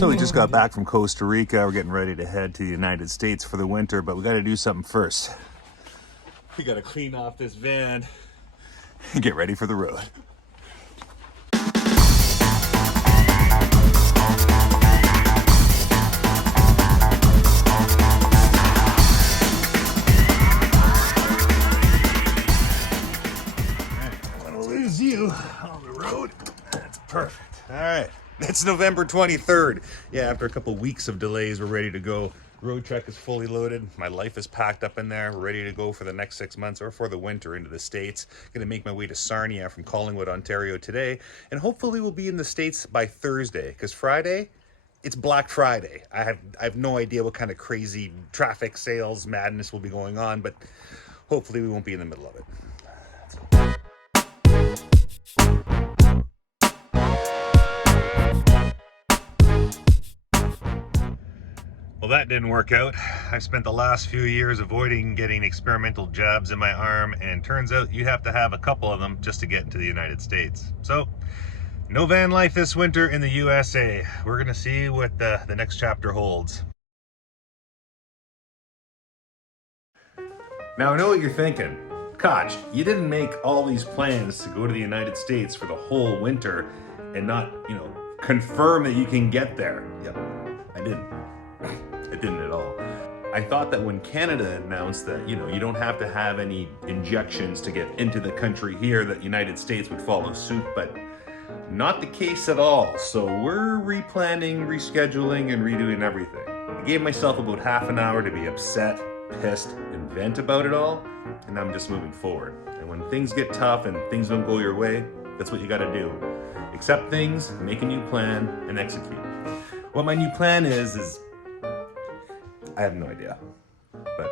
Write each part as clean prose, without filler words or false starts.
So we just got back from Costa Rica. We're getting ready to head to the United States for the winter, but we got to do something first. We got to clean off this van and get ready for the road. I want to lose you on the road. That's perfect. All right. It's November 23rd. Yeah, after a couple weeks of delays, we're ready to go. Roadtrek is fully loaded. My life is packed up in there. We're ready to go for the next 6 months or for the winter into the States. Gonna make my way to Sarnia from Collingwood, Ontario today. And hopefully we'll be in the States by Thursday, because Friday, it's Black Friday. I have no idea what kind of crazy traffic sales madness will be going on, but hopefully we won't be in the middle of it. Well, that didn't work out. I spent the last few years avoiding getting experimental jabs in my arm, and turns out you have to have a couple of them just to get into the United States. So, no van life this winter in the USA. We're gonna see what the next chapter holds. Now I know what you're thinking. Koch, you didn't make all these plans to go to the United States for the whole winter and not, confirm that you can get there. Yep, I didn't. I didn't at all. I thought that when Canada announced that, you don't have to have any injections to get into the country here, that United States would follow suit, but not the case at all. So we're replanning, rescheduling, and redoing everything. I gave myself about half an hour to be upset, pissed, and vent about it all, and I'm just moving forward. And when things get tough and things don't go your way, that's what you gotta do. Accept things, make a new plan, and execute. What my new plan is I have no idea, but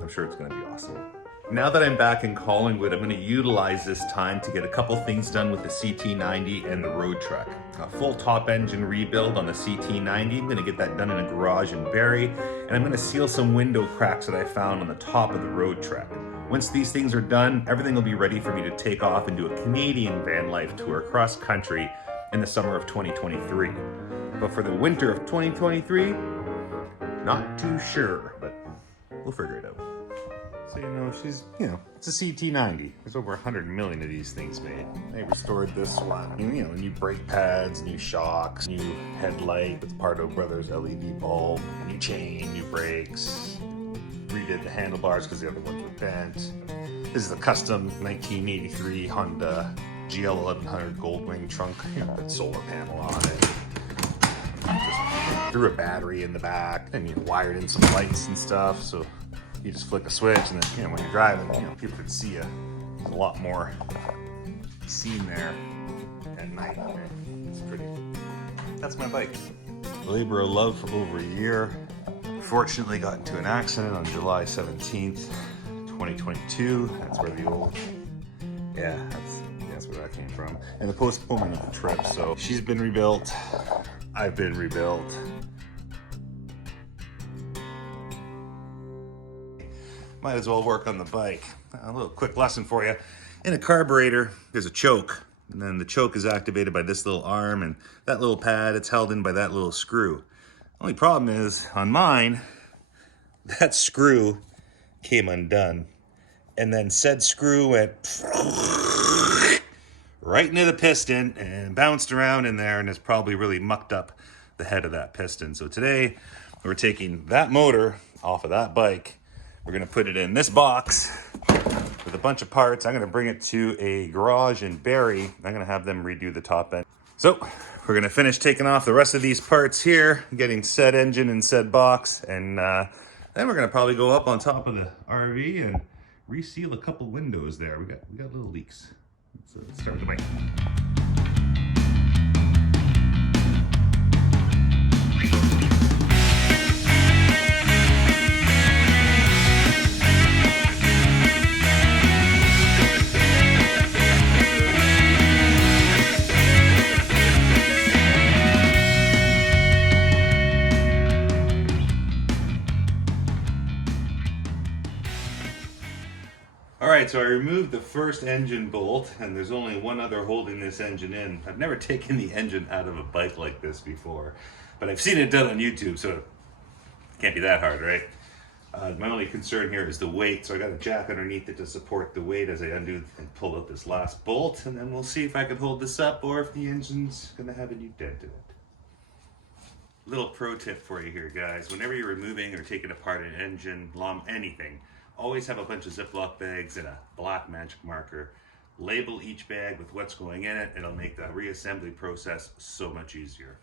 I'm sure it's gonna be awesome. Now that I'm back in Collingwood, I'm gonna utilize this time to get a couple things done with the CT90 and the Roadtrek. A full top engine rebuild on the CT90. I'm gonna get that done in a garage in Barrie, and I'm gonna seal some window cracks that I found on the top of the Roadtrek. Once these things are done, everything will be ready for me to take off and do a Canadian van life tour across country in the summer of 2023. But for the winter of 2023, not too sure, but we'll figure it out. So, she's, it's a CT90. There's over 100 million of these things made. They restored this one. New brake pads, new shocks, new headlight with Pardue Brothers LED bulb, new chain, new brakes. Redid the handlebars because the other ones were bent. This is the custom 1983 Honda GL 1100 Goldwing trunk. With solar panel on it. Just threw a battery in the back and wired in some lights and stuff, so you just flick a switch and then when you're driving, people can see you. There's a lot more seen there at night. It's pretty. That's my bike. Labor of love for over a year. Fortunately got into an accident on July 17th, 2022. That's where the old, that's where that came from. And the postponement of the trip. So she's been rebuilt. I've been rebuilt. Might as well work on the bike. A little quick lesson for you. In a carburetor, there's a choke. And then the choke is activated by this little arm, and that little pad, it's held in by that little screw. Only problem is, on mine, that screw came undone. And then said screw went right into the piston and bounced around in there and has probably really mucked up the head of that piston. So today, we're taking that motor off of that bike. We're gonna put it in this box with a bunch of parts. I'm gonna bring it to a garage in Barrie. I'm gonna have them redo the top end. So we're gonna finish taking off the rest of these parts here, getting said engine and said box, and then we're gonna probably go up on top of the RV and reseal a couple windows there. We got little leaks. So let's start with the bike. Alright, so I removed the first engine bolt, and there's only one other holding this engine in. I've never taken the engine out of a bike like this before. But I've seen it done on YouTube, so it can't be that hard, right? My only concern here is the weight, so I got a jack underneath it to support the weight as I undo and pull out this last bolt, and then we'll see if I can hold this up or if the engine's gonna have a new dent in it. Little pro tip for you here, guys. Whenever you're removing or taking apart an engine, anything, always have a bunch of Ziploc bags and a black magic marker. Label each bag with what's going in it. It'll make the reassembly process so much easier.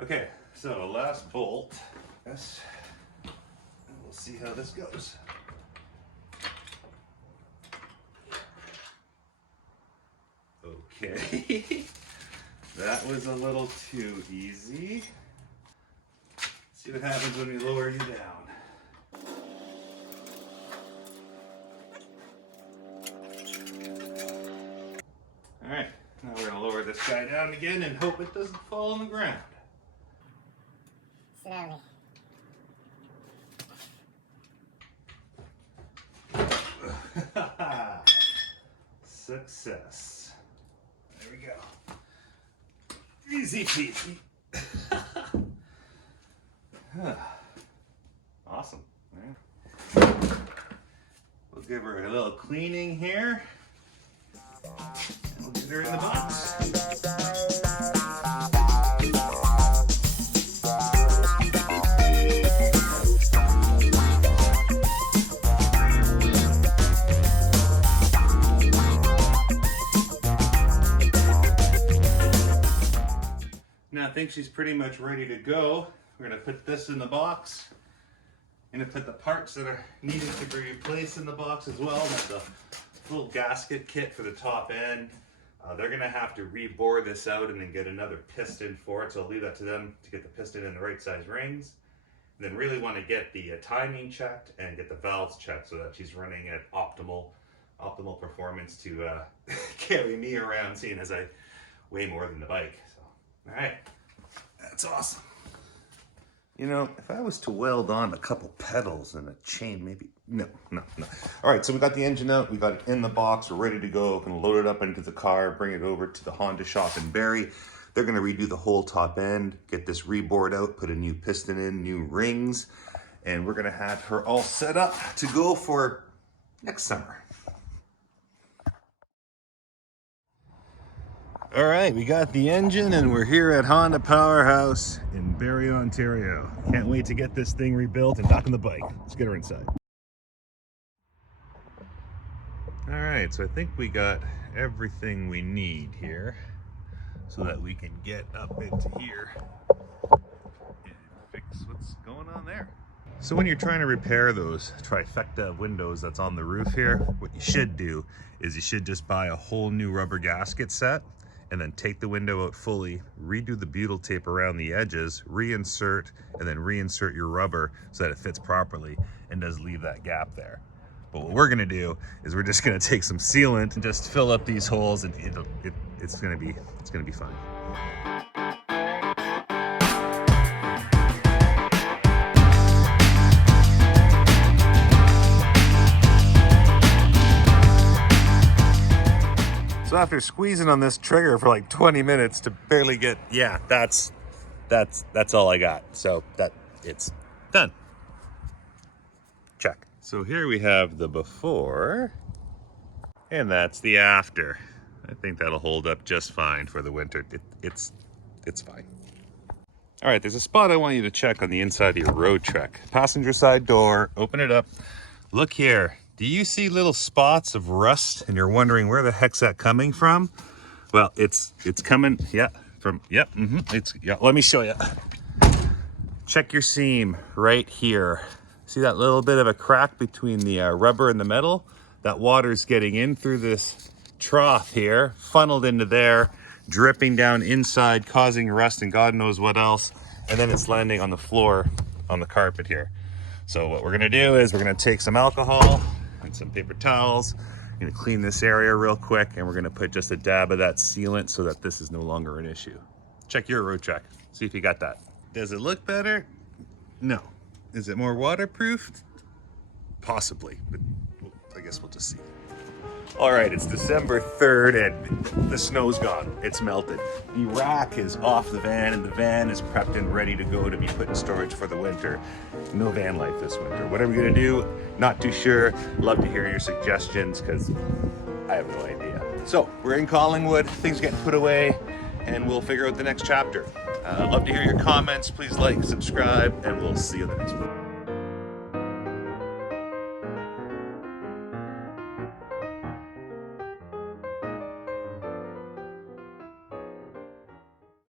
Okay, so last bolt. Yes. And we'll see how this goes. Okay. That was a little too easy. See what happens when we lower you down. All right, now we're gonna lower this guy down again and hope it doesn't fall on the ground. Slowly. Success. There we go. Easy peasy. Awesome. Right. We'll give her a little cleaning here. And we'll get her in the box. Now I think she's pretty much ready to go. We're gonna put this in the box. I'm gonna put the parts that are needed to be replaced in the box as well. That's the little gasket kit for the top end. They're gonna have to rebore this out and then get another piston for it. So I'll leave that to them to get the piston in the right size rings. And then really want to get the timing checked and get the valves checked so that she's running at optimal performance to carry me around, seeing as I weigh more than the bike. So, all right, that's awesome. You know, if I was to weld on a couple pedals and a chain, maybe, no. All right, so we got the engine out, we got it in the box, we're ready to go. We're gonna load it up into the car, bring it over to the Honda shop in Barrie. They're gonna redo the whole top end, get this rebored out, put a new piston in, new rings, and we're gonna have her all set up to go for next summer. All right, we got the engine and we're here at Honda Powerhouse in Barrie, Ontario. Can't wait to get this thing rebuilt and back on the bike. Let's get her inside. All right, so I think we got everything we need here so that we can get up into here and fix what's going on there. So when you're trying to repair those trifecta of windows that's on the roof here, what you should do is you should just buy a whole new rubber gasket set and then take the window out fully, redo the butyl tape around the edges, reinsert, and then reinsert your rubber so that it fits properly and does leave that gap there. But what we're gonna do is we're just gonna take some sealant and just fill up these holes, and it's gonna be fun. So after squeezing on this trigger for like 20 minutes to barely get, yeah, that's all I got. So it's done. Check. So here we have the before, and that's the after. I think that'll hold up just fine for the winter. It's fine. All right, there's a spot I want you to check on the inside of your Roadtrek. Passenger side door, open it up. Look here. Do you see little spots of rust and you're wondering where the heck's that coming from? Well, it's coming, yeah, from, yep, yeah, let me show you. Check your seam right here. See that little bit of a crack between the rubber and the metal? That water's getting in through this trough here, funneled into there, dripping down inside, causing rust and God knows what else. And then it's landing on the floor, on the carpet here. So what we're gonna do is we're gonna take some alcohol and some paper towels. We're gonna clean this area real quick, and we're gonna put just a dab of that sealant so that this is no longer an issue. Check your Roadtrek, see if you got that. Does it look better? No. Is it more waterproof? Possibly, but I guess we'll just see. All right, it's December 3rd and the snow's gone. It's melted. The rack is off the van and the van is prepped and ready to go to be put in storage for the winter. No van life this winter. What are we gonna do? Not too sure. Love to hear your suggestions because I have no idea. So we're in Collingwood, things are getting put away and we'll figure out the next chapter. Love to hear your comments. Please like, subscribe, and we'll see you in the next one.